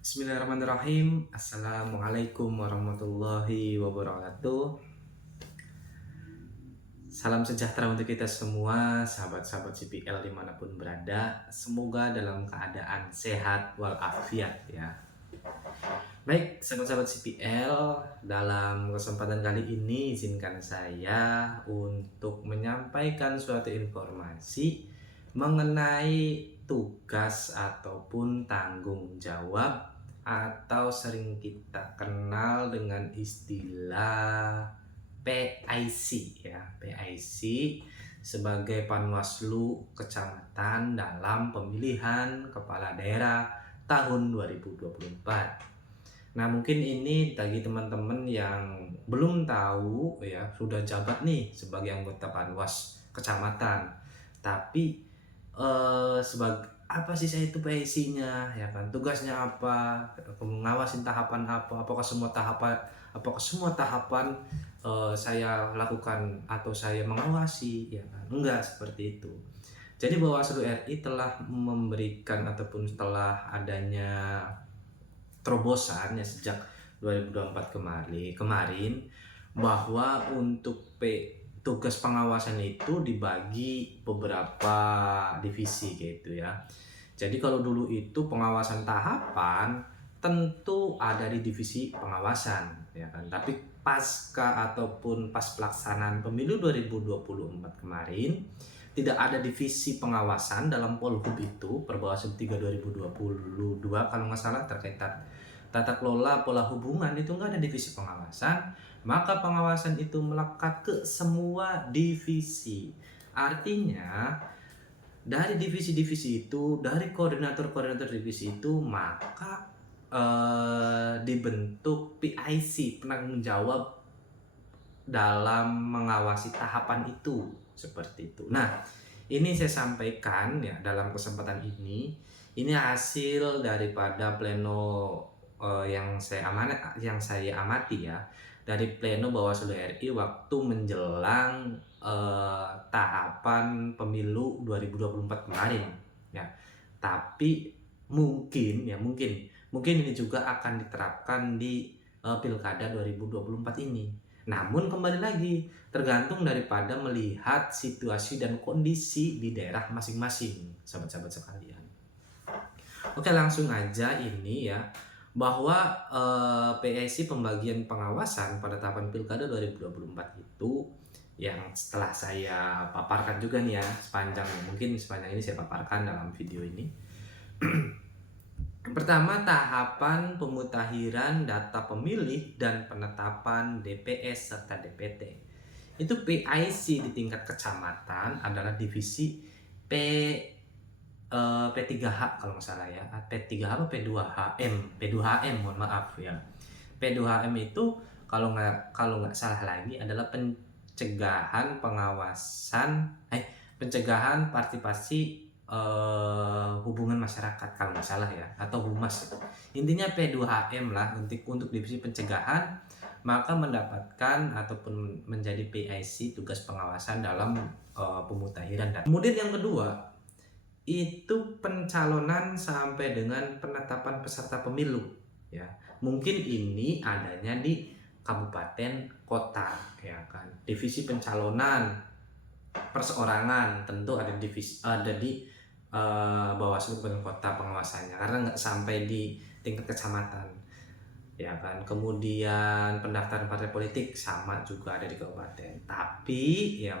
Bismillahirrahmanirrahim. Assalamualaikum warahmatullahi wabarakatuh. Salam sejahtera untuk kita semua, sahabat-sahabat CPL dimanapun berada. Semoga dalam keadaan sehat walafiat ya. Baik, sahabat-sahabat CPL, dalam kesempatan kali ini izinkan saya untuk menyampaikan suatu informasi mengenai tugas ataupun tanggung jawab atau sering kita kenal dengan istilah PIC ya. PIC sebagai Panwaslu Kecamatan dalam pemilihan kepala daerah tahun 2024. Nah, mungkin ini bagi teman-teman yang belum tahu ya, sudah jabat nih sebagai anggota Panwas Kecamatan. Tapi sebagai apa sih saya itu PIC-nya ya kan? Tugasnya apa? Mengawasin tahapan apa? Apakah semua tahapan saya lakukan atau saya mengawasi ya kan? Enggak seperti itu. Jadi Bawaslu RI telah memberikan ataupun setelah adanya terobosan ya sejak 2024 kemarin bahwa untuk tugas pengawasan itu dibagi beberapa divisi gitu ya. Jadi kalau dulu itu pengawasan tahapan tentu ada di divisi pengawasan ya kan. Tapi pasca ataupun pas pelaksanaan pemilu 2024 kemarin tidak ada divisi pengawasan dalam Polhub itu, Perbawaslu 3 2022 kalau nggak salah, terkait tata kelola pola hubungan itu nggak ada divisi pengawasan, maka pengawasan itu melekat ke semua divisi. Artinya dari divisi-divisi itu, dari koordinator-koordinator divisi itu, maka dibentuk PIC, penanggung jawab dalam mengawasi tahapan itu, seperti itu. Nah, ini saya sampaikan ya dalam kesempatan ini. Ini hasil daripada pleno yang saya amati ya, dari pleno Bawaslu RI waktu menjelang tahapan pemilu 2024 kemarin ya. Tapi mungkin ini juga akan diterapkan di Pilkada 2024 ini. Namun kembali lagi tergantung daripada melihat situasi dan kondisi di daerah masing-masing, sahabat-sahabat sekalian. Oke, langsung aja ini ya, bahwa PIC pembagian pengawasan pada tahapan Pilkada 2024 itu yang setelah saya paparkan juga nih ya, sepanjang ini saya paparkan dalam video ini. Pertama, tahapan pemutahiran data pemilih dan penetapan DPS serta DPT. Itu PIC di tingkat kecamatan adalah divisi P3H kalau nggak salah ya. P3H apa P2HM? P2HM, mohon maaf ya. P2HM itu kalau nggak salah lagi adalah pencegahan partisipasi hubungan masyarakat kalau nggak salah ya, atau humas. Intinya P2HM lah untuk divisi pencegahan, maka mendapatkan ataupun menjadi PIC tugas pengawasan dalam pemutahiran. Dan kemudian yang kedua itu pencalonan sampai dengan penetapan peserta pemilu ya. Mungkin ini adanya di kabupaten kota ya kan. Divisi pencalonan perseorangan tentu ada di Bawaslu kabupaten kota pengawasannya, karena nggak sampai di tingkat kecamatan ya kan. Kemudian pendaftaran partai politik sama juga ada di kabupaten. Tapi ya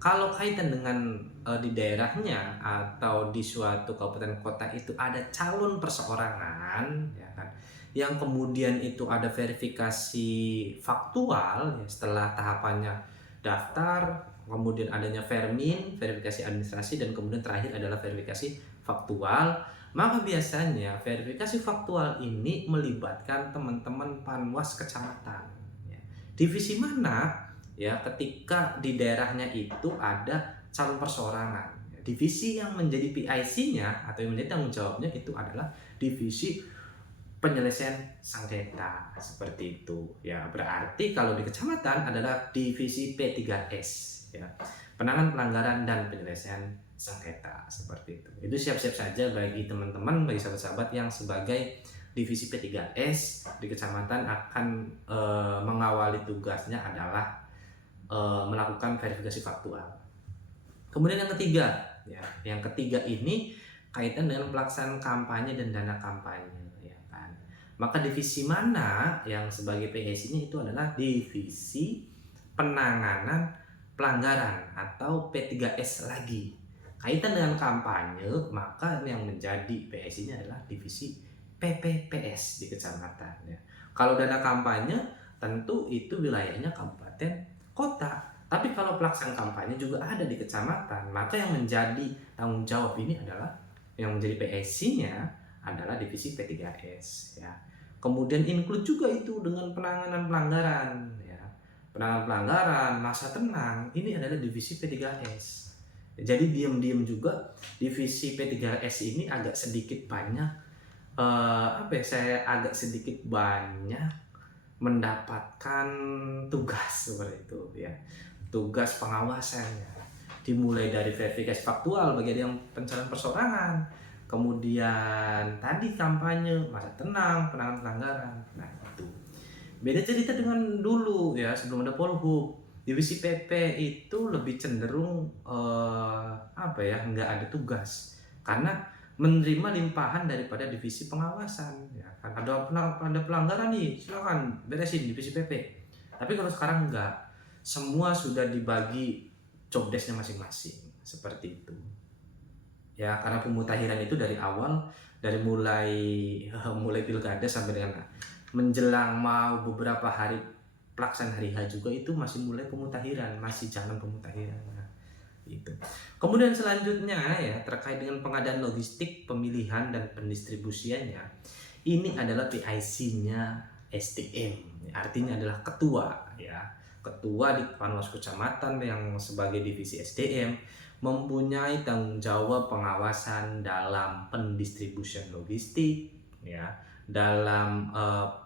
kalau kaitan dengan di daerahnya atau di suatu kabupaten kota itu ada calon perseorangan ya kan, yang kemudian itu ada verifikasi faktual ya, setelah tahapannya daftar, kemudian adanya verifikasi administrasi, dan kemudian terakhir adalah verifikasi faktual. Maka biasanya verifikasi faktual ini melibatkan teman-teman Panwas kecamatan ya. Divisi mana ya, ketika di daerahnya itu ada calon perseorangan, divisi yang menjadi PIC-nya atau yang menjadi tanggung jawabnya itu adalah divisi penyelesaian sengketa, seperti itu ya. Berarti kalau di kecamatan adalah divisi P3S ya, penanganan pelanggaran dan penyelesaian sengketa, seperti itu. Itu siap-siap saja bagi teman-teman, bagi sahabat-sahabat yang sebagai divisi P3S di kecamatan akan mengawali tugasnya adalah melakukan verifikasi faktual. Kemudian yang ketiga, ya, yang ketiga ini kaitan dengan pelaksanaan kampanye dan dana kampanye, ya kan. Maka divisi mana yang sebagai PSI-nya itu adalah divisi penanganan pelanggaran atau P3S lagi. Kaitan dengan kampanye, maka yang menjadi PSI-nya adalah divisi PPPS di kecamatan, ya. Kalau dana kampanye tentu itu wilayahnya kabupaten kota. Tapi kalau pelaksanaan kampanye juga ada di kecamatan, maka yang menjadi tanggung jawab ini adalah yang menjadi PSI-nya adalah divisi P3S, ya. Kemudian include juga itu dengan penanganan pelanggaran, ya. Penanganan pelanggaran, masa tenang, ini adalah divisi P3S. Jadi diam-diam juga divisi P3S ini agak sedikit banyak saya agak sedikit banyak mendapatkan tugas seperti itu, ya. Tugas pengawasannya dimulai dari verifikasi faktual bagi yang pencalonan perseorangan, kemudian tadi kampanye, masa tenang, penanganan pelanggaran. Nah, itu beda cerita dengan dulu, ya, sebelum ada Polhub. Divisi PP itu lebih cenderung nggak ada tugas karena menerima limpahan daripada divisi pengawasan, ya kan. Ada pelanggaran nih, silakan beresin divisi PP. Tapi kalau sekarang enggak, semua sudah dibagi job desk-nya masing-masing seperti itu, ya, karena pemutahiran itu dari awal, dari mulai pilkada sampai dengan menjelang mau beberapa hari pelaksanaan hari H juga itu masih mulai pemutahiran, masih jalan pemutahiran. Nah, itu. Kemudian selanjutnya, ya, terkait dengan pengadaan logistik, pemilihan dan pendistribusiannya, ini adalah PIC-nya SDM, artinya adalah ketua, ya. Ketua di Panwas Kecamatan yang sebagai divisi SDM mempunyai tanggung jawab pengawasan dalam pendistribusian logistik, ya, dalam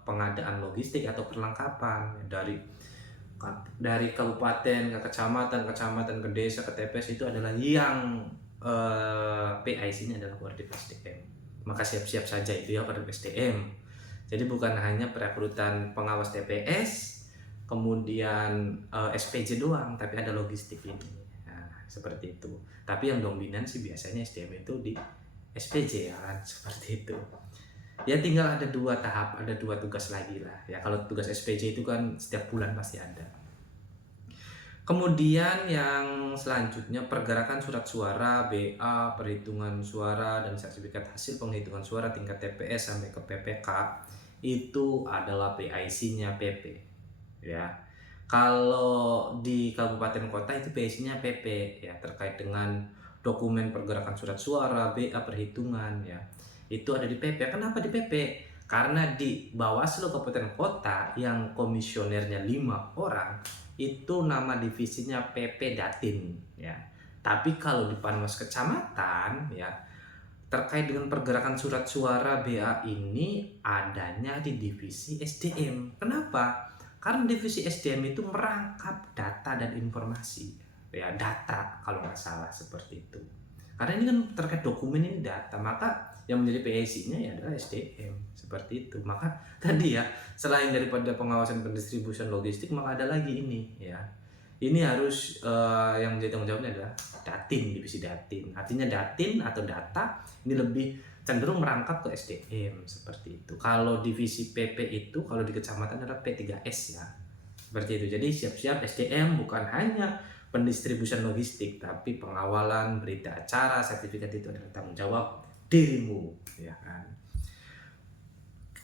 pengadaan logistik atau perlengkapan dari kabupaten ke kecamatan, kecamatan ke desa, ke TPS itu adalah yang PIC-nya adalah Kodim SDM. Maka siap-siap saja itu ya Kodim SDM. Jadi bukan hanya perekrutan pengawas TPS, kemudian SPJ doang, tapi ada logistik ini. Nah, seperti itu. Tapi yang dominan sih biasanya SDM itu di SPJ, ya kan, seperti itu. Ya tinggal ada dua tahap, ada dua tugas lagi lah, ya. Kalau tugas SPJ itu kan setiap bulan pasti ada. Kemudian yang selanjutnya pergerakan surat suara, BA, perhitungan suara dan sertifikat hasil penghitungan suara tingkat TPS sampai ke PPK itu adalah PIC-nya PP, ya. Kalau di kabupaten kota itu PIC-nya PP, ya, terkait dengan dokumen pergerakan surat suara, BA, perhitungan, ya. Itu ada di PP. Kenapa di PP? Karena di Bawaslu Kabupaten Kota yang komisionernya 5 orang, itu nama divisinya PP Datin, ya. Tapi kalau di Panwas Kecamatan, ya, terkait dengan pergerakan surat suara BA ini adanya di divisi SDM. Kenapa? Karena divisi SDM itu merangkap data dan informasi, ya, data kalau nggak salah seperti itu. Karena ini kan terkait dokumen ini data, maka yang menjadi PSI-nya ya adalah SDM seperti itu. Maka tadi, ya, selain daripada pengawasan pendistribusian logistik, maka ada lagi ini, ya. Ini harus yang menjadi tanggung jawabnya adalah Datin, divisi Datin. Artinya Datin atau data ini lebih cenderung merangkap ke SDM seperti itu. Kalau divisi PP itu kalau di kecamatan adalah P3S, ya. Seperti itu. Jadi siap-siap SDM bukan hanya pendistribusian logistik, tapi pengawalan, berita acara, sertifikat itu adalah tanggung jawab dirimu, ya kan.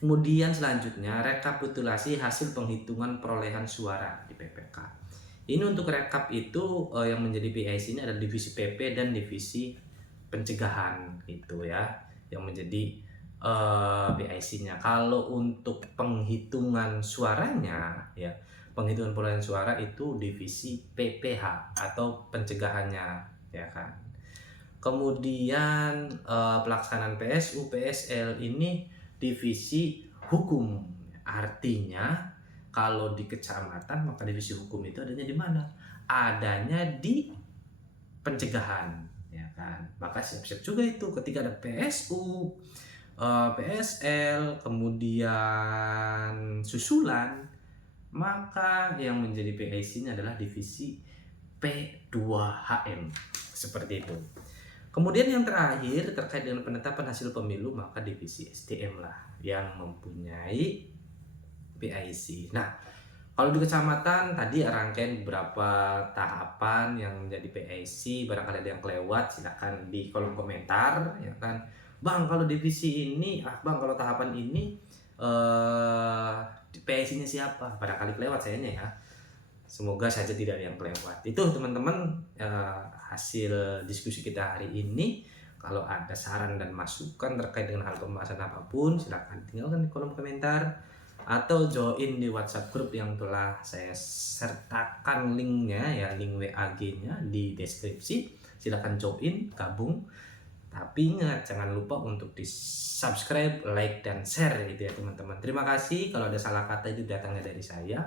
Kemudian selanjutnya rekapitulasi hasil penghitungan perolehan suara di PPK. Ini untuk rekap itu yang menjadi PIC ini adalah divisi PP dan divisi pencegahan gitu, ya, yang menjadi PIC-nya. Kalau untuk penghitungan suaranya, ya, penghitungan perolehan suara itu divisi PPH atau pencegahannya, ya kan. Kemudian pelaksanaan PSU, PSL ini divisi hukum. Artinya kalau di kecamatan maka divisi hukum itu adanya di mana? Adanya di pencegahan, ya kan. Maka siap-siap juga itu ketika ada PSU, PSL, kemudian susulan, maka yang menjadi PIC-nya adalah divisi P2HM. Seperti itu. Kemudian yang terakhir terkait dengan penetapan hasil pemilu, maka divisi SDM lah yang mempunyai PIC. Nah, kalau di kecamatan tadi rangkaian beberapa tahapan yang menjadi PIC, barangkali ada yang kelewat silakan di kolom komentar ya kan. Bang, kalau divisi ini, Bang kalau tahapan ini PIC-nya siapa? Barangkali kelewat sayanya ya. Semoga saja tidak ada yang kelewat. Itu teman-teman hasil diskusi kita hari ini. Kalau ada saran dan masukan terkait dengan hal pembahasan apapun, silakan tinggalkan di kolom komentar atau join di WhatsApp grup yang telah saya sertakan linknya ya, link WAG-nya di deskripsi. Silakan join, gabung. Tapi ingat, jangan lupa untuk di subscribe, like, dan share gitu ya teman-teman. Terima kasih. Kalau ada salah kata itu datangnya dari saya.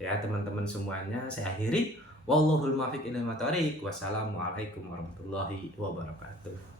Ya teman-teman semuanya, saya akhiri. Wallahul muwaffiq ila aqwamit thoriq. Wassalamualaikum warahmatullahi wabarakatuh.